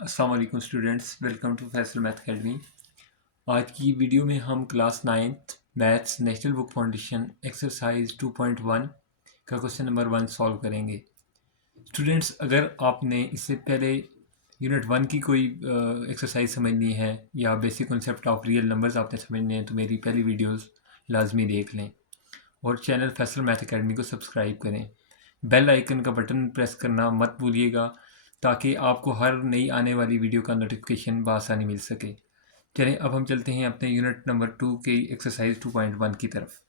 अस्सलाम वालेकुम students, welcome to Faisal math academy. आज की वीडियो में हम class 9th maths national book foundation exercise 2.1 का क्वेश्चन नंबर 1 सॉल्व करेंगे। स्टूडेंट्स, अगर आपने इससे पहले यूनिट 1 की कोई एक्सरसाइज समझनी है या basic concept of real numbers आपने समझने हैं तो मेरी पहली वीडियोस लाजमी देख लें और चैनल फैसल मैथ अकेडमी को सब्सक्राइब करें। बेल आइकन का बटन प्रेस करना मत भूलिएगा ताकि आपको हर नई आने वाली वीडियो का नोटिफिकेशन बआसानी मिल सके। चलें, अब हम चलते हैं अपने यूनिट नंबर 2 के एक्सरसाइज 2.1 की तरफ।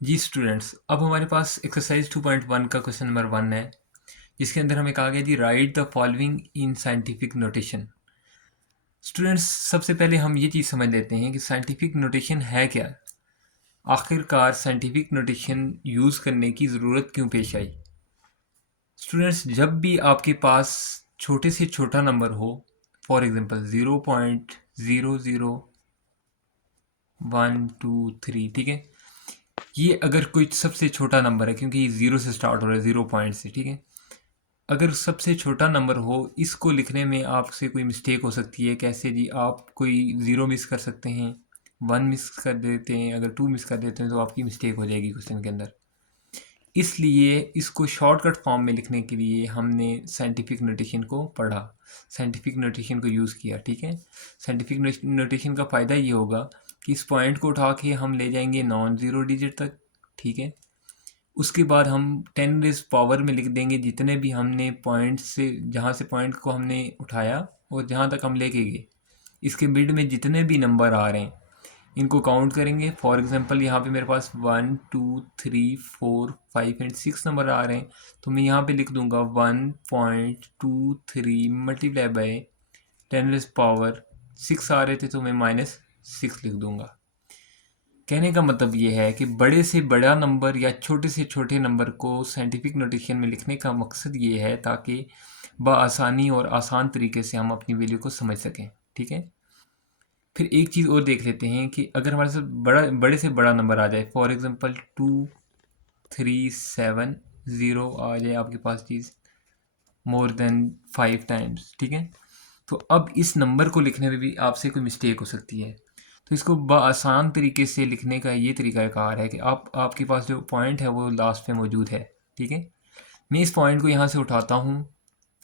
जी स्टूडेंट्स, अब हमारे पास एक्सरसाइज 2.1 का क्वेश्चन नंबर 1 है, जिसके अंदर हमें कहा गया जी write the following in scientific notation. Students, सबसे पहले हम ये चीज़ समझ लेते हैं कि साइंटिफिक नोटेशन है क्या। आखिरकार साइंटिफिक नोटेशन यूज़ करने की ज़रूरत क्यों पेश आई। स्टूडेंट्स, जब भी आपके पास छोटे से छोटा नंबर हो, फॉर एग्जांपल 0.00123, ठीक है, ये अगर कोई सबसे छोटा नंबर है क्योंकि ये ज़ीरो से स्टार्ट हो रहा है, 0 पॉइंट से, ठीक है। अगर सबसे छोटा नंबर हो, इसको लिखने में आपसे कोई मिस्टेक हो सकती है। कैसे जी? आप कोई ज़ीरो मिस कर सकते हैं, 1 मिस कर देते हैं, अगर 2 मिस कर देते हैं तो आपकी मिस्टेक हो जाएगी क्वेश्चन के अंदर। इसलिए इसको शॉर्टकट फॉर्म में लिखने के लिए हमने साइंटिफिक नोटेशन को पढ़ा, साइंटिफिक नोटेशन को यूज़ किया, ठीक है। साइंटिफिक नोटेशन का फ़ायदा ये होगा कि इस पॉइंट को उठा के हम ले जाएंगे नॉन ज़ीरो डिजिट तक, ठीक है। उसके बाद हम 10 रेज़ पावर में लिख देंगे जितने भी हमने पॉइंट से, जहाँ से पॉइंट को हमने उठाया और जहाँ तक हम लेके गए, इसके मिड में जितने भी नंबर आ रहे हैं इनको काउंट करेंगे। फॉर एग्जांपल यहाँ पे मेरे पास 1 2 3 4 5 एंड 6 नंबर आ रहे हैं, तो मैं यहाँ पे लिख दूंगा 1.23 मल्टीप्लाई बाय 10 रेज़ पावर 6 आ रहे थे तो मैं -6 लिख दूंगा। कहने का मतलब ये है कि बड़े से बड़ा नंबर या छोटे से छोटे नंबर को साइंटिफिक नोटेशन में लिखने का मकसद ये है ताकि बआसानी और आसान तरीके से हम अपनी वैल्यू को समझ सकें, ठीक है। फिर एक चीज़ और देख लेते हैं कि अगर हमारे साथ बड़े से बड़ा नंबर आ जाए, फॉर एग्जांपल 2370 आ जाए आपके पास चीज़ मोर देन 5 टाइम्स, ठीक है। तो अब इस नंबर को लिखने में भी आपसे कोई मिस्टेक हो सकती है, तो इसको बआसान तरीके से लिखने का ये तरीक़ाकार है कि आपके पास जो पॉइंट है वो लास्ट में मौजूद है, ठीक है। मैं इस पॉइंट को यहाँ से उठाता हूँ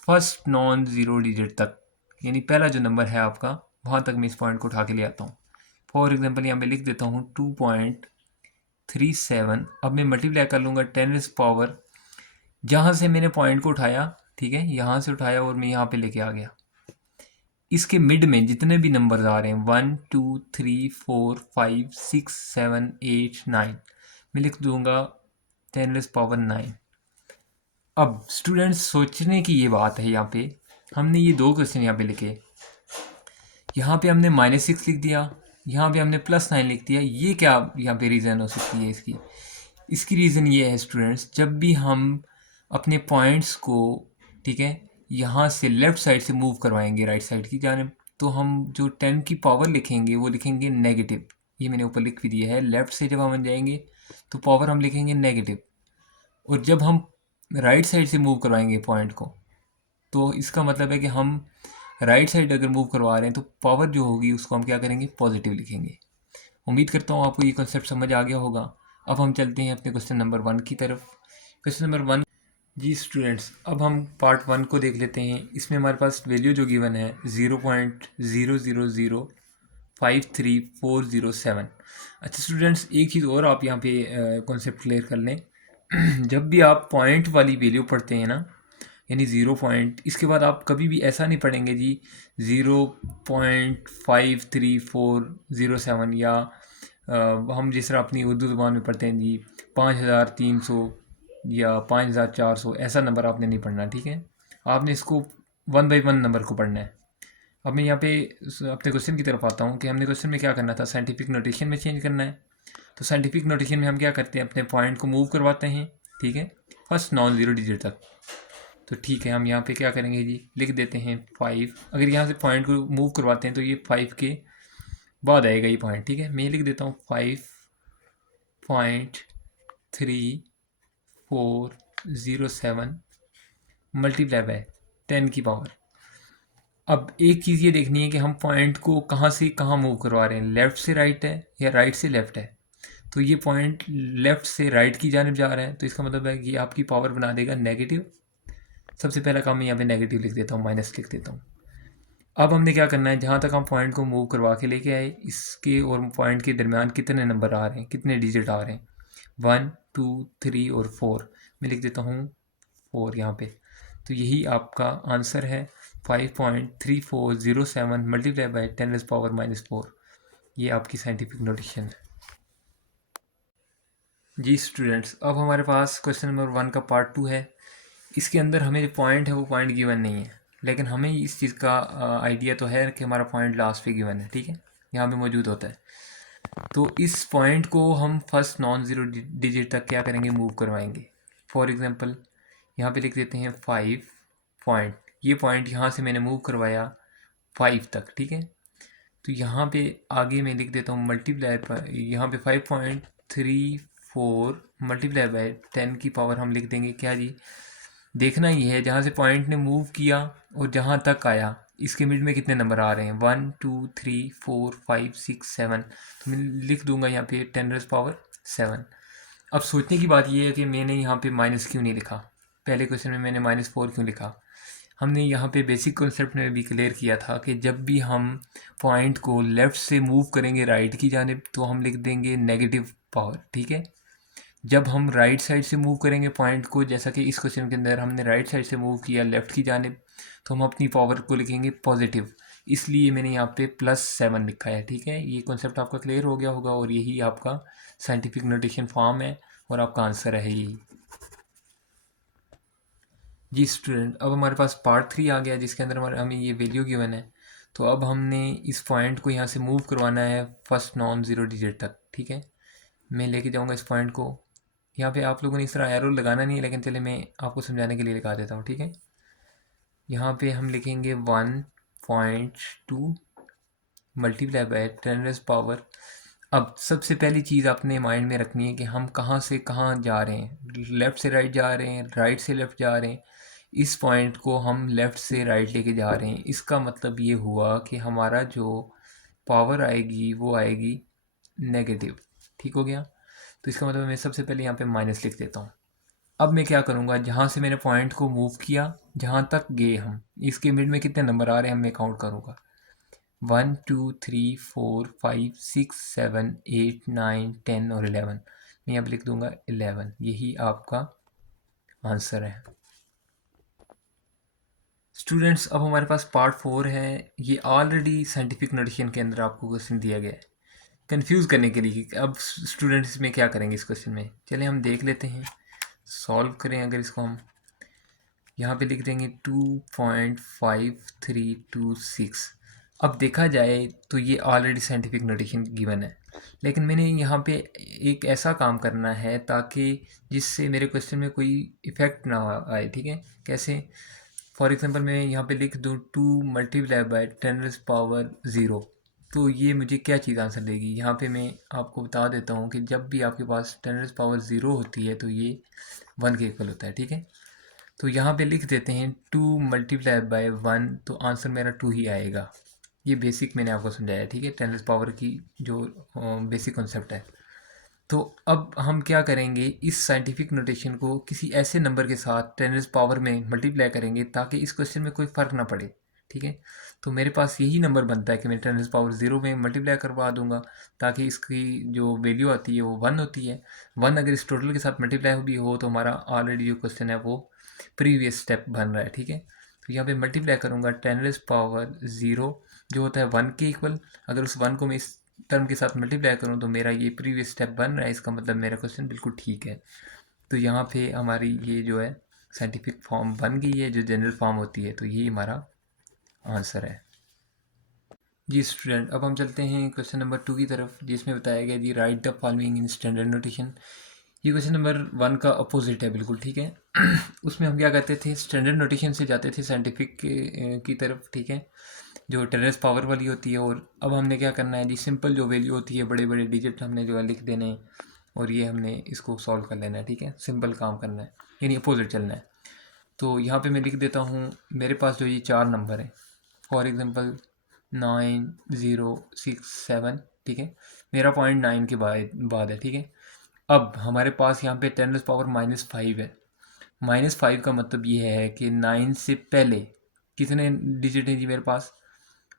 फर्स्ट नॉन ज़ीरो डिजिट तक, यानी पहला जो नंबर है आपका, वहाँ तक मैं इस पॉइंट को उठा के ले आता हूँ। फॉर एग्जांपल यहाँ पे लिख देता हूँ 2.37। अब मैं मल्टीप्लाई कर लूँगा 10 रेज़ पावर, जहाँ से मैंने पॉइंट को उठाया, ठीक है, यहाँ से उठाया और मैं यहाँ पे लेके आ गया। इसके मिड में जितने भी नंबर्स आ रहे हैं 1 2 3 4 5 6 7 8 9, मैं लिख दूँगा 10 रेज़ पावर 9। अब स्टूडेंट्स, सोचने की ये बात है, यहाँ पे हमने ये दो क्वेश्चन यहाँ पे लिखे, यहाँ पे हमने -6 लिख दिया, यहाँ पे हमने +9 लिख दिया। ये क्या यहाँ पे रीज़न हो सकती है इसकी? इसकी रीज़न ये है स्टूडेंट्स, जब भी हम अपने पॉइंट्स को, ठीक है, यहाँ से लेफ़्ट साइड से मूव करवाएंगे राइट साइड की जानिब, तो हम जो 10 की पावर लिखेंगे वो लिखेंगे नेगेटिव। ये मैंने ऊपर लिख भी दिया है, लेफ़्ट से जब हम जाएंगे तो पावर हम लिखेंगे नेगेटिव, और जब हम राइट साइड से मूव करवाएंगे पॉइंट को तो इसका मतलब है कि हम राइट साइड अगर मूव करवा रहे हैं तो पावर जो होगी उसको हम क्या करेंगे, पॉजिटिव लिखेंगे। उम्मीद करता हूँ आपको ये कॉन्सेप्ट समझ आ गया होगा। अब हम चलते हैं अपने क्वेश्चन नंबर 1 की तरफ। Question number 1। जी स्टूडेंट्स, अब हम पार्ट 1 को देख लेते हैं। इसमें हमारे पास वैल्यू जो गिवन है 0.00053407। अच्छा स्टूडेंट्स, एक चीज़ और आप यहाँ पे कॉन्सेप्ट क्लियर कर लें। जब भी आप पॉइंट वाली वैल्यू पढ़ते हैं ना, यानी 0 पॉइंट, इसके बाद आप कभी भी ऐसा नहीं पढ़ेंगे जी 0.53407, या हम जिस तरह अपनी उर्दू ज़ुबान में पढ़ते हैं जी 5300 या 5400, ऐसा नंबर आपने नहीं पढ़ना, ठीक है। आपने इसको 1 बाई 1 नंबर को पढ़ना है। अब मैं यहाँ पे अपने क्वेश्चन की तरफ आता हूँ कि हमने क्वेश्चन में क्या करना था, साइंटिफिक नोटेशन में चेंज करना है। तो साइंटिफिक नोटेशन में हम क्या करते हैं, अपने पॉइंट को मूव करवाते हैं, ठीक है, फर्स्ट नॉन ज़ीरो डिजिट तक। तो ठीक है, हम यहाँ पे क्या करेंगे जी, लिख देते हैं 5। अगर यहाँ से पॉइंट को मूव करवाते हैं तो ये 5 के बाद आएगा ये पॉइंट, ठीक है। मैं लिख देता हूँ 5.3407 मल्टीप्लाई बाय 10 की पावर। अब एक चीज़ ये देखनी है कि हम पॉइंट को कहाँ से कहाँ मूव करवा रहे हैं, लेफ़्ट से राइट है या राइट से लेफ़्ट है। तो ये पॉइंट लेफ़्ट से राइट की जानिब जा रहा है, तो इसका मतलब है कि आपकी पावर बना देगा नेगेटिव। सबसे पहला काम मैं यहाँ पे नेगेटिव लिख देता हूँ, माइनस लिख देता हूँ। अब हमने क्या करना है, जहाँ तक हम पॉइंट को मूव करवा के लेके आए, इसके और पॉइंट के दरमियान कितने नंबर आ रहे हैं, कितने डिजिट आ रहे हैं, 1 2 3 और 4। मैं लिख देता हूँ 4 यहाँ पे। तो यही आपका आंसर है, 5.3407 मल्टीप्लाई बाई 10⁻⁻⁴। ये आपकी साइंटिफिक नोटेशन है। जी स्टूडेंट्स, अब हमारे पास क्वेश्चन नंबर 1 का पार्ट 2 है। इसके अंदर हमें जो पॉइंट है वो पॉइंट गिवन नहीं है, लेकिन हमें इस चीज़ का आइडिया तो है कि हमारा पॉइंट लास्ट पे गिवन है, ठीक है, यहाँ पे मौजूद होता है। तो इस पॉइंट को हम फर्स्ट नॉन ज़ीरो डिजिट तक क्या करेंगे, मूव करवाएंगे। फॉर एग्जांपल यहाँ पे लिख देते हैं 5 पॉइंट। ये पॉइंट यहाँ से मैंने मूव करवाया 5 तक, ठीक है। तो यहाँ पे आगे मैं लिख देता हूँ मल्टीप्लाई पर, यहाँ पे 5.34 मल्टीप्लाई बाय 10 की पावर हम लिख देंगे क्या जी। देखना ये है जहाँ से पॉइंट ने मूव किया और जहाँ तक आया, इसके मिड में कितने नंबर आ रहे हैं, 1 2 3 4 5 6 7। तो मैं लिख दूंगा यहाँ पे 10⁻⁷। अब सोचने की बात ये है कि मैंने यहाँ पे माइनस क्यों नहीं लिखा, पहले क्वेश्चन में मैंने -4 क्यों लिखा। हमने यहाँ पे बेसिक कॉन्सेप्ट में भी क्लियर किया था कि जब भी हम पॉइंट को लेफ़्ट से मूव करेंगे राइट की जानिब तो हम लिख देंगे नेगेटिव पावर, ठीक है। जब हम राइट साइड से मूव करेंगे पॉइंट को, जैसा कि इस क्वेश्चन के अंदर हमने राइट साइड से मूव किया लेफ़्ट की जानिब, तो हम अपनी पावर को लिखेंगे पॉजिटिव। इसलिए मैंने यहाँ पे +7 लिखा है, ठीक है। ये कॉन्सेप्ट आपका क्लियर हो गया होगा और यही आपका साइंटिफिक नोटेशन फॉर्म है और आपका आंसर है यही। जी स्टूडेंट, अब हमारे पास पार्ट 3 आ गया जिसके अंदर हमें ये वैल्यू गिवन है। तो अब हमने इस पॉइंट को यहाँ से मूव करवाना है फर्स्ट नॉन ज़ीरो डिजिट तक, ठीक है। मैं लेके जाऊँगा इस पॉइंट को, यहाँ पे आप लोगों ने इस तरह एरो लगाना नहीं है, लेकिन चले मैं आपको समझाने के लिए लगा देता हूँ, ठीक है। यहाँ पे हम लिखेंगे 1.2 मल्टीप्लाई बाय 10⁻⁻। अब सबसे पहली चीज़ आपने माइंड में रखनी है कि हम कहाँ से कहाँ जा रहे हैं, लेफ़्ट से राइट जा रहे हैं, राइट से लेफ़्ट जा रहे हैं। इस पॉइंट को हम लेफ़्ट से राइट लेके जा रहे हैं, इसका मतलब ये हुआ कि हमारा जो पावर आएगी वो आएगी नेगेटिव, ठीक हो गया। तो इसका मतलब मैं सबसे पहले यहाँ पे माइनस लिख देता हूँ। अब मैं क्या करूँगा, जहाँ से मैंने पॉइंट को मूव किया जहाँ तक गए हम, इसके मिड में कितने नंबर आ रहे हैं मैं काउंट करूँगा, 1 2 3 4 5 6 7 8 9 10 और 11। मैं यहाँ पे लिख दूंगा 11। यही आपका आंसर है। स्टूडेंट्स, अब हमारे पास पार्ट 4 है। ये ऑलरेडी साइंटिफिक नोटेशन के अंदर आपको क्वेश्चन दिया गया है कंफ्यूज करने के लिए कि अब स्टूडेंट्स इसमें क्या करेंगे इस क्वेश्चन में। चलिए हम देख लेते हैं, सॉल्व करें। अगर इसको हम यहाँ पे लिख देंगे 2.5326। अब देखा जाए तो ये ऑलरेडी साइंटिफिक नोटेशन गिवन है, लेकिन मैंने यहाँ पे एक ऐसा काम करना है ताकि जिससे मेरे क्वेश्चन में कोई इफ़ेक्ट ना आए, ठीक है। कैसे, फॉर एग्जांपल मैं यहाँ पे लिख दूँ 2 मल्टीप्लाई बाय 10⁻�0। तो ये मुझे क्या चीज़ आंसर देगी। यहाँ पे मैं आपको बता देता हूँ कि जब भी आपके पास 10⁻�0 होती है तो ये 1 के इक्वल होता है, ठीक है। तो यहाँ पे लिख देते हैं 2 मल्टीप्लाई बाय 1, तो आंसर मेरा 2 ही आएगा। ये बेसिक मैंने आपको समझाया, ठीक है, 10⁻⁻ की जो बेसिक कॉन्सेप्ट है। तो अब हम क्या करेंगे, इस साइंटिफिक नोटेशन को किसी ऐसे नंबर के साथ 10⁻⁻ में मल्टीप्लाई करेंगे ताकि इस क्वेश्चन में कोई फ़र्क ना पड़े, ठीक है। तो मेरे पास यही नंबर बनता है कि मैं 10⁻�0 में मल्टीप्लाई करवा दूंगा ताकि इसकी जो वैल्यू आती है वो 1 होती है। 1 अगर इस टोटल के साथ मल्टीप्लाई भी हो तो हमारा ऑलरेडी जो क्वेश्चन है वो प्रीवियस स्टेप बन रहा है, ठीक है। तो यहाँ पे मल्टीप्लाई करूँगा 10⁻�0 जो होता है 1 के इक्वल। अगर उस 1 को मैं इस टर्म के साथ मल्टीप्लाई करूँ तो मेरा ये प्रीवियस स्टेप बन रहा है, इसका मतलब मेरा क्वेश्चन बिल्कुल ठीक है। तो यहाँ पे हमारी ये जो है साइंटिफिक फॉर्म बन गई है जो जनरल फॉर्म होती है, तो यही हमारा आंसर है। जी स्टूडेंट, अब हम चलते हैं क्वेश्चन नंबर 2 की तरफ जिसमें बताया गया जी write the following in standard notation. ये क्वेश्चन नंबर 1 का अपोजिट है बिल्कुल, ठीक है। उसमें हम क्या करते थे, स्टैंडर्ड नोटेशन से जाते थे साइंटिफिक की तरफ, ठीक है, जो 10⁻⁻ वाली होती है। और अब हमने क्या करना है जी, सिंपल जो वैल्यू होती है बड़े बड़े डिजिट हमने जो है लिख देने हैं और ये हमने इसको सॉल्व कर लेना है, ठीक है। सिंपल काम करना है, यानी अपोजिट चलना है। तो यहाँ पे मैं लिख देता हूँ मेरे पास जो ये 4 नंबर हैं, फॉर एग्ज़ाम्पल 9, 0, 6, 7, ठीक है, मेरा पॉइंट 9 के बाद है, ठीक है। अब हमारे पास यहाँ पे 10⁻⁻5 है। -5 का मतलब ये है कि 9 से पहले कितने डिजिट हैं जी मेरे पास,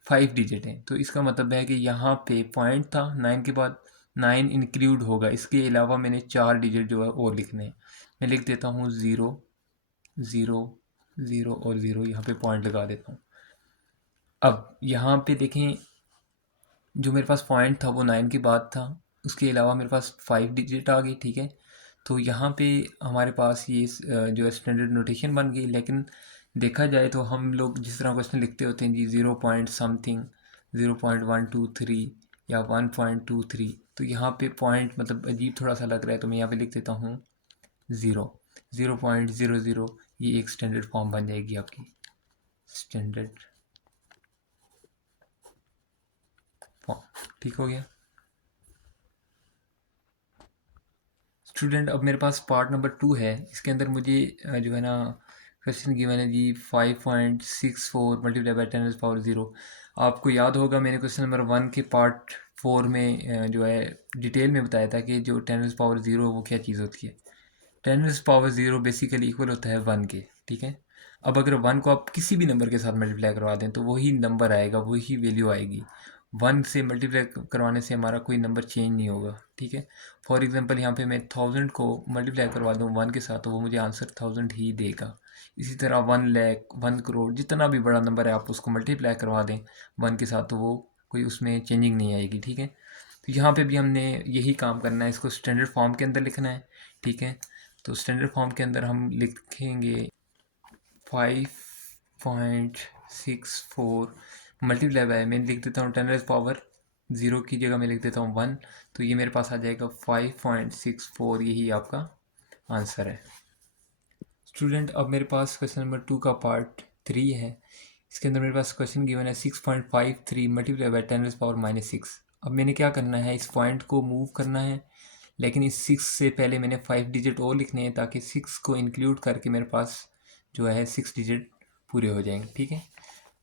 5 डिजिट हैं। तो इसका मतलब है कि यहाँ पे पॉइंट था 9 के बाद, 9 इंक्लूड होगा, इसके अलावा मैंने 4 डिजिट जो है और लिखने हैं। मैं लिख देता हूँ 0 0 0 और 0, यहाँ पे पॉइंट लगा देता हूँ। अब यहाँ पे देखें, जो मेरे पास पॉइंट था वो 9 के बाद था, उसके अलावा मेरे पास 5 डिजिट आ गई, ठीक है। तो यहाँ पे हमारे पास ये जो है स्टैंडर्ड नोटेशन बन गई। लेकिन देखा जाए तो हम लोग जिस तरह क्वेश्चन लिखते होते हैं जी 0 पॉइंट समथिंग, 0.123 या 1.23, तो यहाँ पे पॉइंट मतलब अजीब थोड़ा सा लग रहा है, तो मैं यहाँ पे लिख देता हूँ 0, 0.00। ये एक स्टैंडर्ड फॉर्म बन जाएगी आपकी, स्टैंडर्ड फॉर्म, ठीक हो गया स्टूडेंट। अब मेरे पास पार्ट नंबर 2 है, इसके अंदर मुझे जो है ना क्वेश्चन गिवन है जी 5.64 मल्टीप्लाई बाई 10⁻0। आपको याद होगा मैंने क्वेश्चन नंबर 1 के पार्ट 4 में जो है डिटेल में बताया था कि जो 10⁻0 वो क्या चीज़ होती है। 10⁻0 बेसिकली इक्वल होता है 1 के, ठीक है। अब अगर 1 को आप किसी भी नंबर के साथ मल्टीप्लाई करवा दें तो वही नंबर आएगा, वही वैल्यू आएगी। 1 से मल्टीप्लाई करवाने से हमारा कोई नंबर चेंज नहीं होगा, ठीक है। फॉर एग्जांपल यहाँ पे मैं 1000 को मल्टीप्लाई करवा दूँ 1 के साथ तो वो मुझे आंसर 1000 ही देगा। इसी तरह 1 लाख, 1 करोड़, जितना भी बड़ा नंबर है आप उसको मल्टीप्लाई करवा दें 1 के साथ तो वो कोई उसमें चेंजिंग नहीं आएगी, ठीक है। तो यहाँ पे भी हमने यही काम करना है, इसको स्टैंडर्ड फॉर्म के अंदर लिखना है, ठीक है। तो स्टैंडर्ड फॉर्म के अंदर हम लिखेंगे 5.64 मल्टीप्लाई बाय, मैं लिख देता हूँ 10⁻0 की जगह मैं लिख देता हूँ 1, तो ये मेरे पास आ जाएगा 5.64, यही आपका आंसर है स्टूडेंट। अब मेरे पास क्वेश्चन नंबर 2 का पार्ट 3 है, इसके अंदर मेरे पास क्वेश्चन गिवन है 6.53 मल्टीप्लाई बाय 10⁻6। अब मैंने क्या करना है, इस पॉइंट को मूव करना है, लेकिन इस 6 से पहले मैंने 5 डिजिट और लिखने हैं ताकि 6 को इंक्लूड करके मेरे पास जो है 6 डिजिट पूरे हो जाएंगे, ठीक है।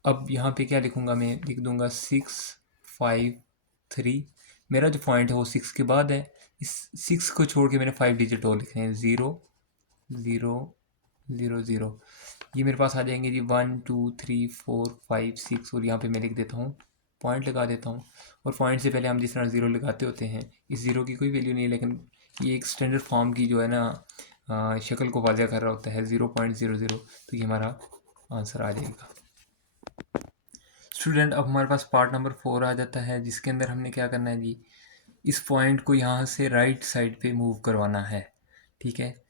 अब यहाँ पे क्या लिखूँगा, मैं लिख दूँगा 653, मेरा जो पॉइंट है वो 6 के बाद है, इस 6 को छोड़ के मैंने 5 डिजिट और लिखने हैं, 0 0 0 0, ये मेरे पास आ जाएंगे जी 1 2 3 4 5 6, और यहाँ पे मैं लिख देता हूँ, पॉइंट लगा देता हूँ। और पॉइंट से पहले हम जिस तरह 0 लगाते होते हैं, इस 0 की कोई वैल्यू नहीं है, लेकिन ये एक स्टैंडर्ड फॉर्म की जो है ना शक्ल को वाज़ह कर रहा होता है 0.00, तो ये हमारा आंसर आ जाएगा स्टूडेंट। अब हमारे पास पार्ट नंबर 4 आ जाता है, जिसके अंदर हमने क्या करना है जी, इस पॉइंट को यहाँ से राइट साइड पे मूव करवाना है, ठीक है।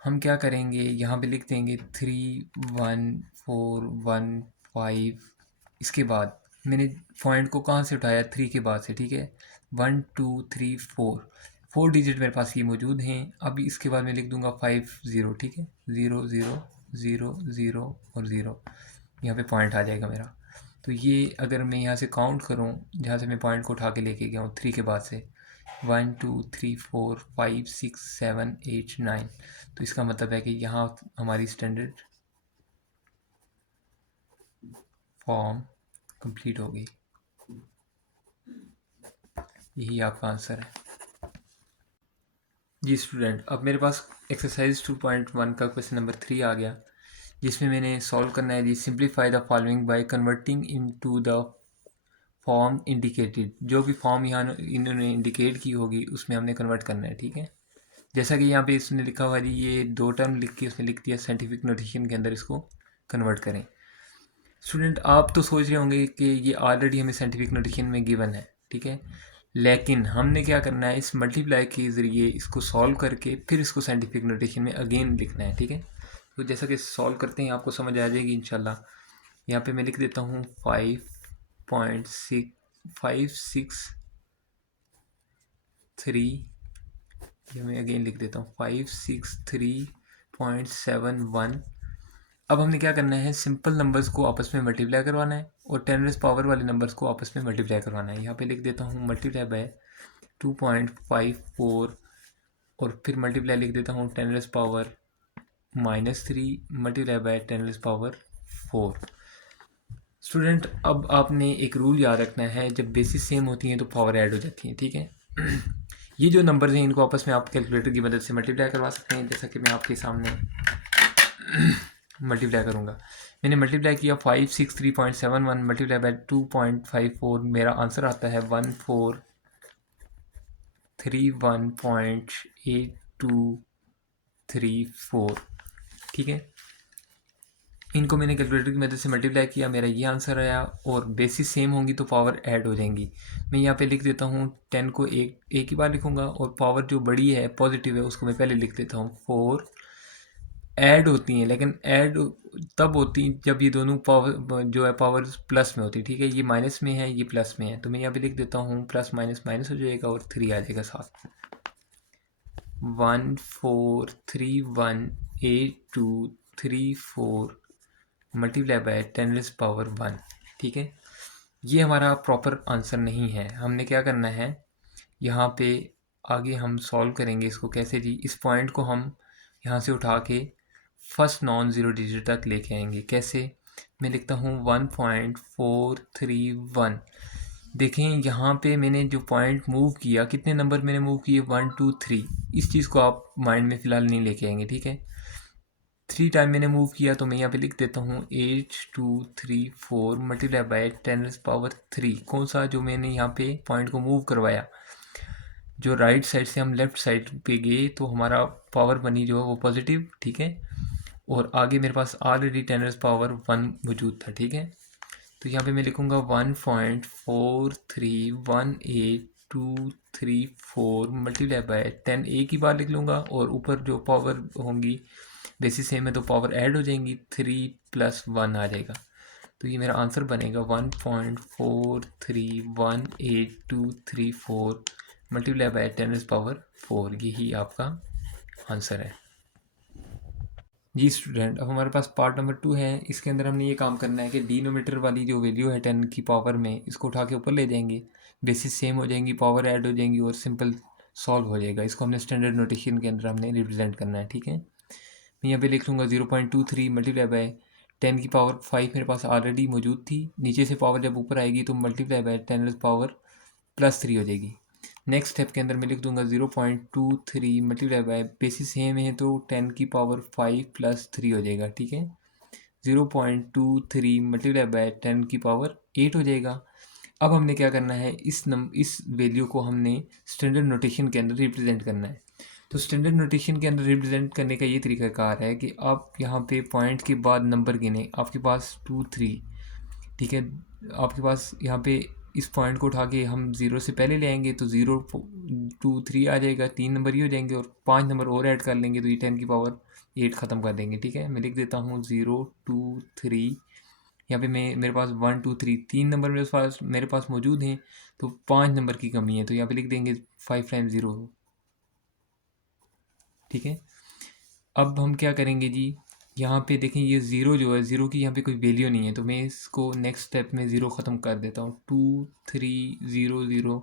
हम क्या करेंगे, यहाँ पे लिख देंगे 3 1 4 1 5, इसके बाद मैंने पॉइंट को कहाँ से उठाया, 3 के बाद से, ठीक है। 1 2 3 4 डिजिट मेरे पास ये मौजूद हैं। अब इसके बाद मैं लिख दूंगा 5 0, ठीक है, 0 0 0 0 और 0, यहाँ पे पॉइंट आ जाएगा मेरा। तो ये अगर मैं यहाँ से काउंट करूँ, जहाँ से मैं पॉइंट को उठा के लेके गया हूँ 3 के बाद से, 1 2 3 4 5 6 7 8 9, तो इसका मतलब है कि यहाँ हमारी स्टैंडर्ड फॉर्म कंप्लीट हो गई, यही आपका आंसर है जी स्टूडेंट। अब मेरे पास एक्सरसाइज 2.1 का क्वेश्चन नंबर 3 आ गया, जिसमें मैंने सॉल्व करना है जी simplify the following by converting into the form indicated. जो भी फॉर्म यहाँ इन्होंने इंडिकेट की होगी उसमें हमने कन्वर्ट करना है, ठीक है। जैसा कि यहाँ पे इसने लिखा हुआ जी, ये 2 टर्म लिख के उसने लिख दिया साइंटिफिक नोटेशन के अंदर, इसको कन्वर्ट करें। स्टूडेंट आप तो सोच रहे होंगे कि ये ऑलरेडी हमें साइंटिफिक नोटेशन में गिवन है, ठीक है, लेकिन हमने क्या करना है, इस मल्टीप्लाई के ज़रिए इसको सॉल्व करके फिर इसको साइंटिफिक नोटेशन में अगेन लिखना है, ठीक है। तो जैसा कि सॉल्व करते हैं आपको समझ आ जाएगी इंशाल्लाह। यहाँ पे मैं लिख देता हूँ 5.653, ये मैं अगेन लिख देता हूँ 563.71। अब हमने क्या करना है, सिंपल नंबर्स को आपस में मल्टीप्लाई करवाना है और 10 पावर वाले नंबर्स को आपस में मल्टीप्लाई करवाना है। यहाँ पे लिख देता हूँ मल्टीप्लाई बाय 2.54 और फिर मल्टीप्लाई लिख देता हूँ 10 पावर -3 मल्टीप्लाई बाय 10⁻⁴। स्टूडेंट अब आपने एक रूल याद रखना है, जब बेसिस सेम होती हैं तो पावर ऐड हो जाती हैं, ठीक है। ये जो नंबर्स हैं इनको आपस में आप कैलकुलेटर की मदद से मल्टीप्लाई करवा सकते हैं, जैसा कि मैं आपके सामने मल्टीप्लाई करूँगा। मैंने मल्टीप्लाई किया 563.71 मल्टीप्लाई बाय 2.54, मेरा आंसर आता है 1431.8234, ठीक है। इनको मैंने कैलकुलेटर की मदद से मल्टीप्लाई किया, मेरा ये आंसर आया। और बेसिस सेम होंगी तो पावर ऐड हो जाएंगी। मैं यहाँ पे लिख देता हूँ 10 को एक ही बार लिखूँगा, और पावर जो बड़ी है पॉजिटिव है उसको मैं पहले लिख देता हूँ। 4 ऐड होती हैं, लेकिन ऐड तब होती जब ये दोनों पावर जो है पावर प्लस में होती, ठीक है। ये माइनस में है, ये प्लस में है, तो मैं यहाँ पे लिख देता हूँ प्लस माइनस माइनस हो जाएगा और 3 आ जाएगा साथ। 14318234 मल्टीप्लाई बाय 10⁻⁴ ठीक है। ये हमारा प्रॉपर आंसर नहीं है। हमने क्या करना है, यहाँ पे आगे हम सॉल्व करेंगे इसको कैसे जी। इस पॉइंट को हम यहाँ से उठा के फर्स्ट नॉन ज़ीरो डिजिट तक लेके आएंगे। कैसे, मैं लिखता हूँ 1.431। देखें यहाँ पे मैंने जो पॉइंट मूव किया, कितने नंबर मैंने मूव किए, 1 2 3। इस चीज़ को आप माइंड में फ़िलहाल नहीं लेके आएंगे, ठीक है। 3 टाइम मैंने मूव किया, तो मैं यहाँ पे लिख देता हूँ 8234 मल्टीप्लाई बाय 10⁻⁴। कौन सा, जो मैंने यहाँ पे पॉइंट को मूव करवाया, जो राइट साइड से हम लेफ़्ट साइड पे गए तो हमारा पावर बनी जो है वो पॉजिटिव, ठीक है। और आगे मेरे पास ऑलरेडी 10⁻⁴ मौजूद था, ठीक है। तो यहाँ पे मैं लिखूँगा 1.431824 मल्टीप्लाई बाय 10 एक ही बार लिख लूँगा, और ऊपर जो पावर होंगी बेसिस सेम है तो पावर ऐड हो जाएंगी, 3 + 1 आ जाएगा। तो ये मेरा आंसर बनेगा 1.431824 मल्टीप्लाई बाय 10⁻⁴। यही आपका आंसर है जी। स्टूडेंट, अब हमारे पास पार्ट नंबर 2 है। इसके अंदर हमने ये काम करना है कि डिनोमीटर वाली जो वैल्यू है 10 की पावर में, इसको उठा के ऊपर ले जाएंगे, बेसिस सेम हो जाएंगी, पावर ऐड हो जाएंगी और सिंपल सॉल्व हो जाएगा। इसको हमने स्टैंडर्ड नोटेशन के अंदर हमने रिप्रेजेंट करना है, ठीक है। मैं यहाँ पे लिख लूँगा 0.23 मल्टीप्लाई बाय 10 की पावर 5 मेरे पास ऑलरेडी मौजूद थी। नीचे से पावर जब ऊपर आएगी तो मल्टीप्लाई बाय 10⁻⁻3 हो जाएगी। नेक्स्ट स्टेप के अंदर मैं लिख दूंगा 0.23 मल्टीप्लाई बाय, बेसिस सेम है तो 10 की पावर 5 + 3 हो जाएगा, ठीक है। 0.23 मल्टीप्लाई बाय 10 की पावर 8 हो जाएगा। अब हमने क्या करना है, इस वैल्यू को हमने स्टैंडर्ड नोटेशन के अंदर रिप्रेजेंट करना है। तो स्टैंडर्ड नोटेशन के अंदर रिप्रेजेंट करने का ये तरीकाकार है कि आप यहाँ पे पॉइंट के बाद नंबर गिने, आपके पास 2 3, ठीक है। आपके पास यहाँ पे इस पॉइंट को उठा के हम 0 से पहले ले आएंगे तो 0 2 3 आ जाएगा, 3 नंबर ही हो जाएंगे, और 5 नंबर और ऐड कर लेंगे तो ये 10 की पावर 8 ख़त्म कर देंगे, ठीक है। मैं लिख देता हूँ 0 2 3। यहाँ पे मेरे पास 1 2 3 3 नंबर मेरे पास मौजूद हैं, तो 5 नंबर की कमी है, तो यहाँ पे लिख देंगे 5 टाइम्स 0, ठीक है। अब हम क्या करेंगे जी, यहाँ पे देखें ये ज़ीरो जो है, ज़ीरो की यहाँ पे कोई वैल्यू नहीं है, तो मैं इसको नेक्स्ट स्टेप में ज़ीरो ख़त्म कर देता हूँ। 2 3 0 0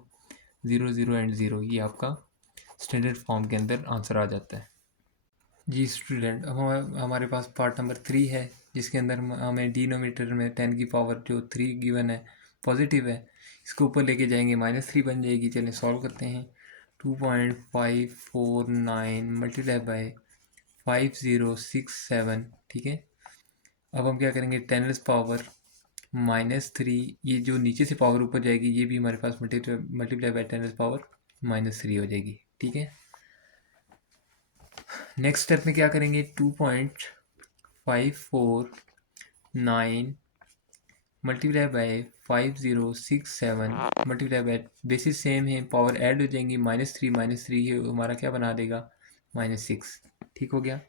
0 0 एंड 0, ये आपका स्टैंडर्ड फॉर्म के अंदर आंसर आ जाता है जी। स्टूडेंट, अब हमारे पास पार्ट नंबर 3 है, जिसके अंदर हमें डिनोमीटर में 10 की पावर जो 3 गिवन है पॉजिटिव है, इसको ऊपर लेके जाएंगे -3 बन जाएगी। चलिए सॉल्व करते हैं। 2.549 मल्टीप्लाई बाय 5067, ठीक है। अब हम क्या करेंगे, 10⁻⁻3, ये जो नीचे से पावर ऊपर जाएगी ये भी हमारे पास मल्टीप्लाई बाय 10⁻⁻3 हो जाएगी, ठीक है। नेक्स्ट स्टेप में क्या करेंगे, 2.549 multiply by 5067 multiply by, basis same है, पावर ऐड हो जाएंगी, -3 ये हमारा क्या बना देगा, -6, ठीक हो गया।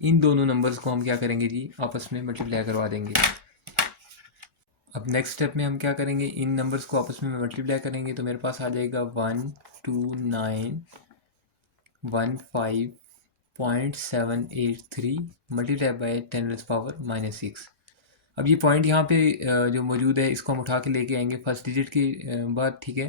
इन दोनों नंबर्स को हम क्या करेंगे जी, आपस में मल्टीप्लाई करवा देंगे। अब नेक्स्ट स्टेप में हम क्या करेंगे, इन नंबर्स को आपस में मल्टीप्लाई करेंगे तो मेरे पास आ जाएगा 12915.783 मल्टीप्लाई बाय 10⁻⁻6। अब ये पॉइंट यहाँ पे जो मौजूद है इसको हम उठा के लेके आएंगे फर्स्ट डिजिट के बाद, ठीक है।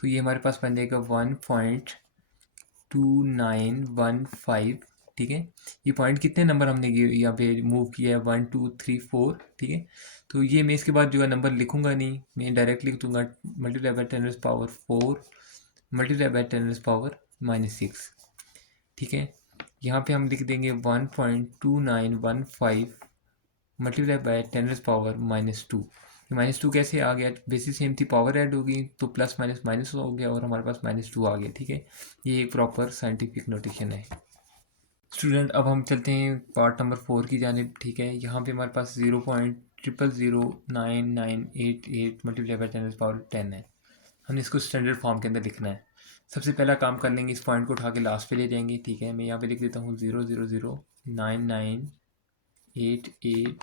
तो ये हमारे पास बन जाएगा 1.2915, ठीक है। ये पॉइंट कितने नंबर हमने यहाँ पे मूव किया है, 1 2 3 4, ठीक है। तो ये मैं इसके बाद जो है नंबर लिखूंगा नहीं, मैं डायरेक्ट लिख दूंगा मल्टीप्लाई बाय 10⁻⁴ मल्टीप्लाई बाय 10⁻⁻�6, ठीक है। यहाँ पे हम लिख देंगे 1.2915 मल्टीप्लाई बाय 10⁻⁻²। -2 कैसे आ गया, बेसिस सेम थी, पावर ऐड होगी तो प्लस माइनस माइनस हो गया और हमारे पास -2 आ गया, ठीक है। ये एक प्रॉपर साइंटिफिक नोटेशन है। स्टूडेंट अब हम चलते हैं पार्ट नंबर 4 की जानिब, ठीक है। यहाँ पे हमारे पास 0.000998 मल्टीप्लाई बाय 10⁻10 है। हमने इसको स्टैंडर्ड फॉर्म के अंदर लिखना है। सबसे पहला काम कर लेंगे, इस पॉइंट को उठा के लास्ट पे ले जाएंगे, ठीक है। मैं यहाँ पे लिख देता हूँ 0009988।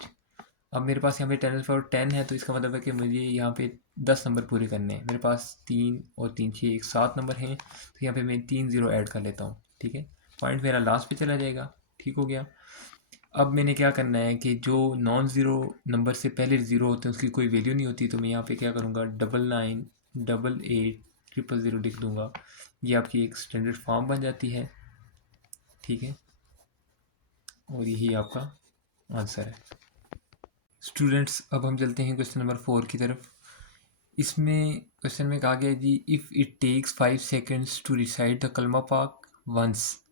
अब मेरे पास यहाँ पे 10⁻10 है, तो इसका मतलब है कि मुझे यहाँ पे 10 नंबर पूरे करने हैं। मेरे पास 3 और 3 6 एक 7 नंबर हैं, तो यहाँ पे मैं 3 0 ऐड कर लेता हूँ, ठीक है। पॉइंट मेरा लास्ट पे चला जाएगा, ठीक हो गया। अब मैंने क्या करना है कि जो नॉन ज़ीरो नंबर से पहले ज़ीरो होते हैं उसकी कोई वैल्यू नहीं होती, तो मैं यहाँ पे क्या करूँगा 998800 लिख दूँगा। ये आपकी एक स्टैंडर्ड फॉर्म बन जाती है, ठीक है, और यही आपका आंसर है। स्टूडेंट्स अब हम चलते हैं क्वेश्चन नंबर 4 की तरफ। इसमें क्वेश्चन में कहा गया जी, if it takes 5 seconds to recite the कलमा पाक वंस।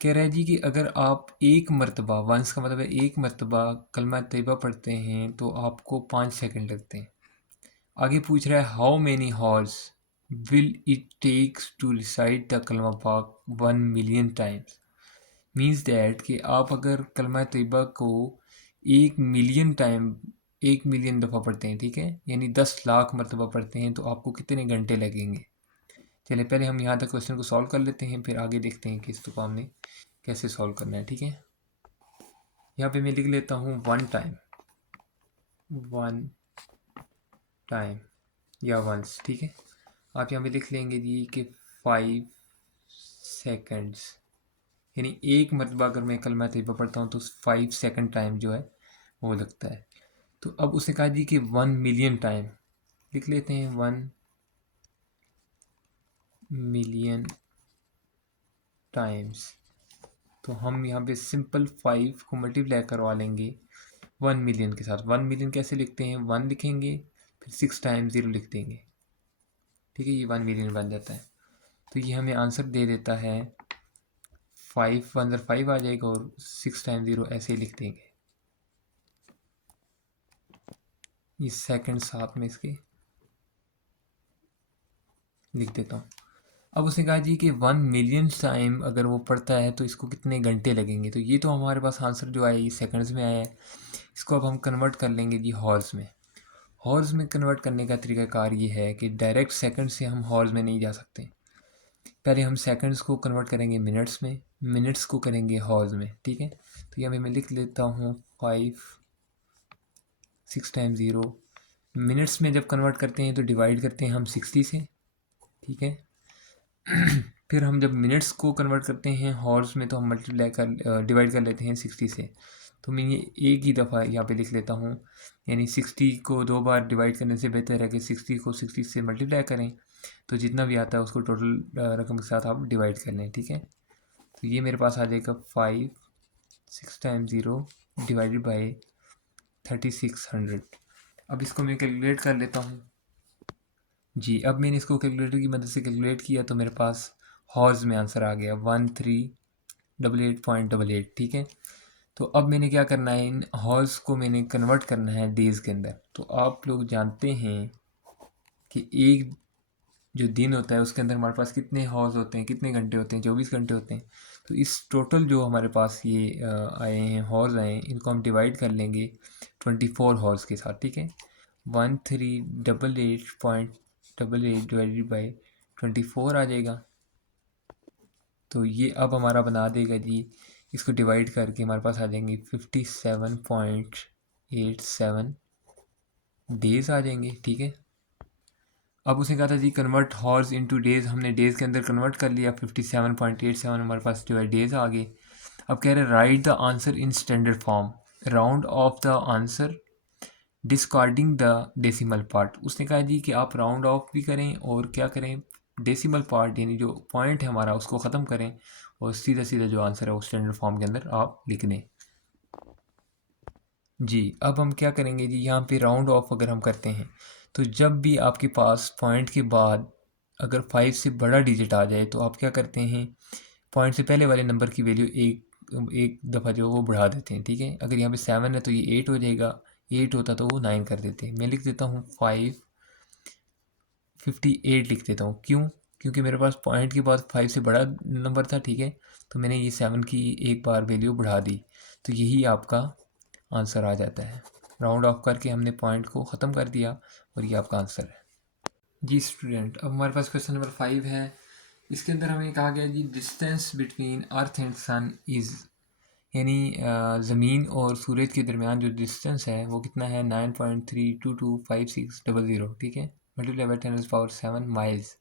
कह रहा है जी कि अगर आप एक मरतबा, वंस का मतलब है एक मरतबा कलमा तैयबा पढ़ते हैं तो आपको 5 सेकंड लगते हैं। आगे पूछ रहा है how many hours will it takes to recite the कलमा पाक 1 मिलियन टाइम्स। मीन्स दैट कि आप अगर कलमा तैयबा को 1 मिलियन टाइम 1 मिलियन दफ़ा पढ़ते हैं, ठीक है, यानी 10 लाख मरतबा पढ़ते हैं, तो आपको कितने घंटे लगेंगे। चलिए पहले हम यहाँ तक क्वेश्चन को सॉल्व कर लेते हैं, फिर आगे देखते हैं कि इसको हमने कैसे सॉल्व करना है, ठीक है। यहाँ पे मैं लिख लेता हूँ 1 टाइम या वंस, ठीक है। आप यहाँ पे लिख लेंगे जी कि 5 सेकंड्स, यानी एक मरतबा अगर मैं कलमा तैयबा पढ़ता हूँ तो 5 सेकंड टाइम जो है वो लगता है। तो अब उसने कहा जी कि 1 मिलियन टाइम, लिख लेते हैं 1 मिलियन टाइम्स। तो हम यहाँ पे सिंपल 5 को मल्टीप्लाई करवा लेंगे 1 मिलियन के साथ। 1 मिलियन कैसे लिखते हैं, 1 लिखेंगे फिर 6 टाइम 0 लिख देंगे, ठीक है, ये 1 मिलियन बन जाता है। तो ये हमें आंसर दे देता है 5 1 5 आ जाएगा और 6 टाइम 0 ऐसे ही लिख देंगे। ये सेकंड साथ में इसके लिख देता हूँ। अब उसने कहा जी कि 1 मिलियन टाइम अगर वो पढ़ता है तो इसको कितने घंटे लगेंगे। तो ये तो हमारे पास आंसर जो आया ये सेकंड्स में आया है। इसको अब हम कन्वर्ट कर लेंगे जी हॉर्स में। हॉर्स में कन्वर्ट करने का तरीकाकार ये है कि डायरेक्ट सेकंड से हम हॉर्स में नहीं जा सकते। पहले हम सेकंड्स को कन्वर्ट करेंगे मिनट्स में, मिनट्स को करेंगे हॉर्स में, ठीक है। तो यहाँ पे मैं लिख लेता हूँ 5 6 टाइम 0। मिनट्स में जब कन्वर्ट करते हैं तो डिवाइड करते हैं हम 60 से, ठीक है। फिर हम जब मिनट्स को कन्वर्ट करते हैं हॉर्स में तो हम मल्टीप्लाई कर डिवाइड कर लेते हैं 60 से। तो मैं ये एक ही दफ़ा यहाँ पे लिख लेता हूँ, यानी 60 को 2 बार डिवाइड करने से बेहतर है कि 60 को 60 से मल्टीप्लाई करें, तो जितना भी आता है उसको टोटल रकम के साथ आप डिवाइड कर लें, ठीक है। तो ये मेरे पास आ जाएगा 5 6 टाइम 0 डिवाइडेड बाई 3600। अब इसको मैं कैलकुलेट कर लेता हूँ जी। अब मैंने इसको कैलकुलेटर की मदद से कैलकुलेट किया तो मेरे पास हॉर्स में आंसर आ गया 1388.88, ठीक है। तो अब मैंने क्या करना है, इन हॉर्स को मैंने कन्वर्ट करना है डेज़ के अंदर। तो आप लोग जानते हैं कि एक जो दिन होता है उसके अंदर हमारे पास कितने हॉर्स होते हैं, कितने घंटे होते हैं, 24 घंटे होते हैं। तो इस टोटल जो हमारे पास ये आए हैं हॉर्स आए हैं, इनको हम डिवाइड कर लेंगे 24 हॉर्स के साथ, ठीक है। 1388.88 डिवाइडेड बाई 24 आ जाएगा। तो ये अब हमारा बना देगा जी, इसको डिवाइड करके हमारे पास आ जाएंगे 57.87 डेज़ आ जाएंगे, ठीक है। अब उसने कहा था जी कन्वर्ट हॉर्स इनटू डेज़, हमने डेज़ के अंदर कन्वर्ट कर लिया, 57.87 हमारे पास जो है डेज़ आ गए। अब कह रहे हैं right the answer in standard form, round of the answer discarding the decimal part. उसने कहा जी कि आप राउंड ऑफ भी करें और क्या करें, डेसिमल पार्ट यानी जो पॉइंट है हमारा उसको ख़त्म करें और सीधा सीधा जो आंसर है वो स्टैंडर्ड फॉर्म के अंदर आप लिख दें। जी, अब हम क्या करेंगे जी, यहाँ पे राउंड ऑफ अगर हम करते हैं तो जब भी आपके पास पॉइंट के बाद अगर 5 से बड़ा डिजिट आ जाए तो आप क्या करते हैं, पॉइंट से पहले वाले नंबर की वैल्यू एक एक दफ़ा जो वो बढ़ा देते हैं, ठीक है। अगर यहाँ पे 7 है तो ये 8 हो जाएगा, 8 होता तो वो 9 कर देते हैं। मैं लिख देता हूँ 558 लिख देता हूँ। क्यों? क्योंकि मेरे पास पॉइंट के बाद 5 से बड़ा नंबर था, ठीक है, तो मैंने ये 7 की एक बार वैल्यू बढ़ा दी, तो यही आपका आंसर आ जाता है। राउंड ऑफ करके हमने पॉइंट को ख़त्म कर दिया और ये आपका आंसर है। जी स्टूडेंट, अब हमारे पास क्वेश्चन नंबर 5 है। इसके अंदर हमें कहा गया जी distance between earth and sun is, यानी ज़मीन और सूरज के दरमियान जो डिस्टेंस है वो कितना है, 9.322560, ठीक है, मल्टीप्लाई बाय 10⁻⁷ माइल्स।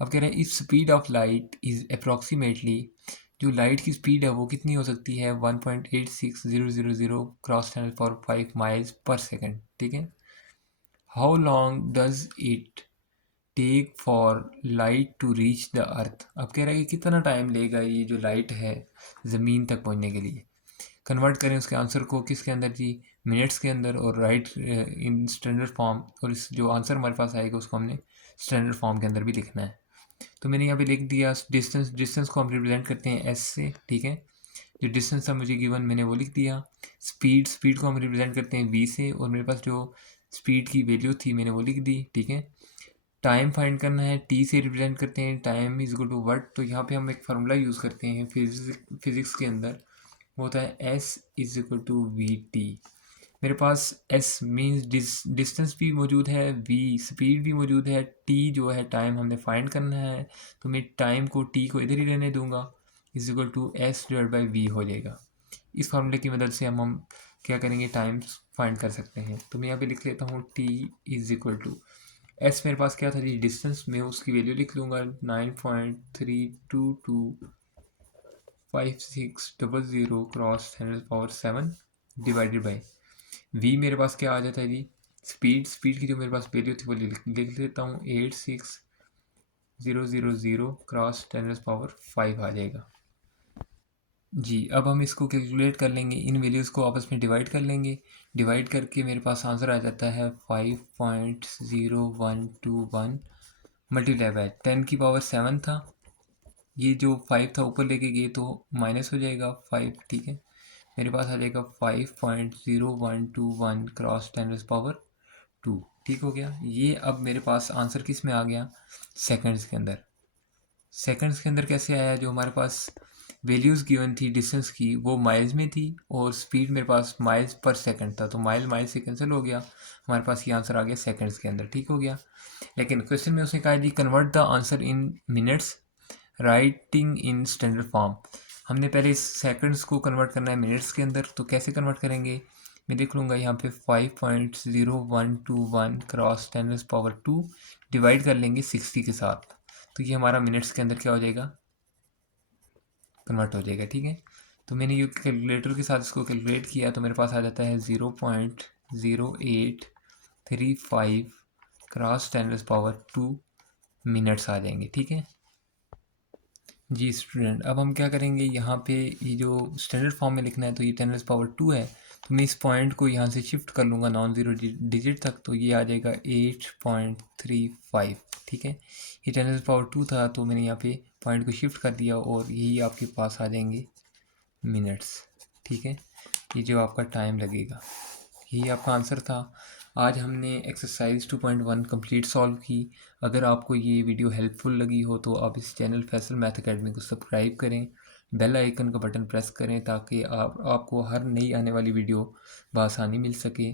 अब कह रहे हैं if speed of light is approximately, जो लाइट की स्पीड है वो कितनी हो सकती है, 1.86000 क्रॉस 10⁵ माइल्स पर सेकेंड, ठीक है। How long does it take for light to reach the earth. अब कह रहा है कि कितना टाइम लेगा ये जो लाइट है ज़मीन तक पहुंचने के लिए। कन्वर्ट करें उसके आंसर को किसके अंदर जी, मिनट्स के अंदर, और राइट इन स्टैंडर्ड फॉर्म, और इस जो आंसर हमारे पास आएगा उसको हमने स्टैंडर्ड फॉर्म के अंदर भी लिखना है। तो मैंने यहाँ पे लिख दिया डिस्टेंस, डिस्टेंस को हम रिप्रेजेंट करते हैं एस से, ठीक है, जो डिस्टेंस था मुझे गिवन मैंने वो लिख दिया। स्पीड, स्पीड को हम रिप्रेजेंट करते हैं वी से, और मेरे पास जो स्पीड की वैल्यू थी मैंने वो लिख दी, ठीक है। टाइम फाइंड करना है, टी से रिप्रेजेंट करते हैं, time is equal to what, तो यहाँ पे हम एक फार्मूला यूज़ करते हैं फिजिक्स के अंदर, वो होता है S is equal to V T. मेरे पास एस मीन्स डिस्टेंस भी मौजूद है, वी स्पीड भी मौजूद है, टी जो है टाइम हमने फाइंड करना है, तो मैं टाइम को टी को इधर ही रहने दूंगा, is equal to S divide by V हो जाएगा। इस फार्मूले की मदद से हम क्या करेंगे, टाइम फाइंड कर सकते हैं। तो मैं यहाँ पे लिख लेता हूँ T is equal to S, मेरे पास क्या था जी डिस्टेंस, में उसकी वैल्यू लिख लूँगा 9.322560 क्रॉस 10⁻⁷ डिवाइडेड बाई वी, मेरे पास क्या आ जाता है जी स्पीड, स्पीड की जो मेरे पास वैल्यू थी वो लिख लेता हूँ 86000 क्रॉस 10⁻⁵ आ जाएगा जी। अब हम इसको कैलकुलेट कर लेंगे, इन वैल्यूज़ को आपस में डिवाइड कर लेंगे, डिवाइड करके मेरे पास आंसर आ जाता है 5.0121 मल्टीप्लाई बाय 10⁻⁷ था, ये जो 5 था ऊपर लेके गए तो माइनस हो जाएगा 5, ठीक है, मेरे पास आ जाएगा 5.0121 क्रॉस 10⁻², ठीक हो गया। ये अब मेरे पास आंसर किस में आ गया, सेकंड्स के अंदर। सेकंड्स के अंदर कैसे आया, जो हमारे पास वैल्यूज़ गिवन थी डिस्टेंस की वो माइल्स में थी, और स्पीड मेरे पास माइल्स पर सेकंड था, तो माइल से कैंसिल हो गया, हमारे पास ये आंसर आ गया सेकंड्स के अंदर, ठीक हो गया। लेकिन क्वेश्चन में उसने कहा जी convert the answer in minutes writing in standard form. हमने पहले इस सेकंड्स को कन्वर्ट करना है मिनट्स के अंदर, तो कैसे कन्वर्ट करेंगे, मैं देख लूँगा यहाँ पे 5.0121 क्रॉस 10⁻² डिवाइड कर लेंगे 60 के साथ, तो ये हमारा मिनट्स के अंदर क्या हो जाएगा, कन्वर्ट हो जाएगा, ठीक है। तो मैंने ये कैलकुलेटर के साथ इसको कैलकुलेट किया तो मेरे पास आ जाता है 0.0835 क्रॉस 10⁻² मिनट्स आ जाएंगे, ठीक है जी स्टूडेंट। अब हम क्या करेंगे, यहाँ पे ये जो स्टैंडर्ड फॉर्म में लिखना है तो ये 10⁻² है, तो मैं इस पॉइंट को यहाँ से शिफ्ट कर लूँगा नॉन ज़ीरो डिजिट तक, तो ये आ जाएगा 8.35, ठीक है। ये 10⁻² था तो मैंने यहाँ पे पॉइंट को शिफ्ट कर दिया और यही आपके पास आ जाएंगे मिनट्स, ठीक है, ये जो आपका टाइम लगेगा, यही आपका आंसर था। आज हमने एक्सरसाइज 2.1 कंप्लीट सॉल्व की। अगर आपको ये वीडियो हेल्पफुल लगी हो तो आप इस चैनल फैसल मैथ अकेडमी को सब्सक्राइब करें, बेल आइकन का बटन प्रेस करें ताकि आपको हर नई आने वाली वीडियो बआसानी मिल सके।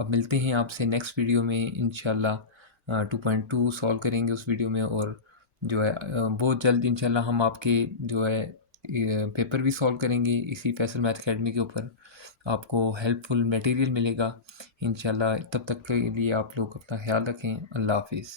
अब मिलते हैं आपसे नेक्स्ट वीडियो में इंशाल्लाह। 2.2 सॉल्व करेंगे उस वीडियो में, और जो है बहुत जल्द इंशाल्लाह हम आपके जो है पेपर भी सॉल्व करेंगे इसी फैसल मैथ अकेडमी के ऊपर। आपको हेल्पफुल मटेरियल मिलेगा इंशाल्लाह। तब तक के लिए आप लोग अपना ख्याल रखें। अल्लाह हाफिज़।